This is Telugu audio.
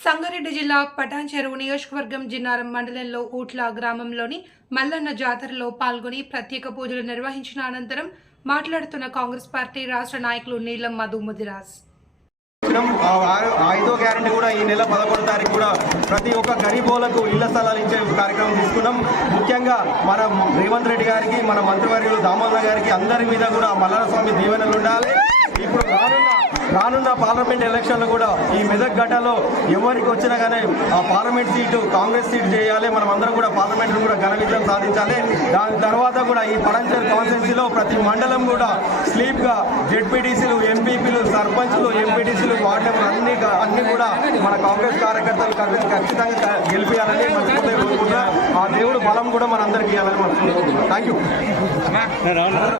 సంగారెడ్డి జిల్లా పటాన్చెరువు నియోజకవర్గం జిన్నారం మండలంలో ఊట్ల గ్రామంలోని మల్లన్న జాతరలో పాల్గొని ప్రత్యేక పూజలు నిర్వహించిన అనంతరం మాట్లాడుతున్న కాంగ్రెస్ పార్టీ రాష్ట్ర నాయకులు నీలం మధు ముదిరాజ్ ఐదో గ్యారంటీ కూడా ఈ నెల పదకొండు తారీఖు కూడా ప్రతి ఒక్క గరీబోలకు ఇళ్ళ స్థలాలు ఇచ్చే కార్యక్రమం తీసుకున్నాం. ముఖ్యంగా మన రేవంత్ రెడ్డి గారికి మన మంత్రివర్యులు దామోదర్ గారికి అందరి మీద కూడా మల్లన్న స్వామి దీవెనలు ఉండాలి. రానున్న పార్లమెంట్ ఎలక్షన్లు కూడా ఈ మెదక్ గడ్డలో ఎవరికి వచ్చినా కానీ ఆ పార్లమెంట్ సీటు కాంగ్రెస్ సీటు చేయాలి. మనం అందరం కూడా పార్లమెంట్ కూడా ఘన విజయం సాధించాలి. దాని తర్వాత కూడా ఈ పడంచర్ కాన్స్టిట్యున్సీలో ప్రతి మండలం కూడా స్లీప్గా జెడ్పీటీసీలు ఎంపీపీలు సర్పంచ్లు ఎంపీటీసీలు వార్డు మెంబర్లు అన్ని అన్ని కూడా మన కాంగ్రెస్ కార్యకర్తలు ఖచ్చితంగా గెలిపించాలని మనస్ఫూర్తిగా కోరుకుంటున్నా. ఆ దేవుడు బలం కూడా మనందరికీ ఇవ్వాలని మనస్ఫూర్తిగా థ్యాంక్ యూ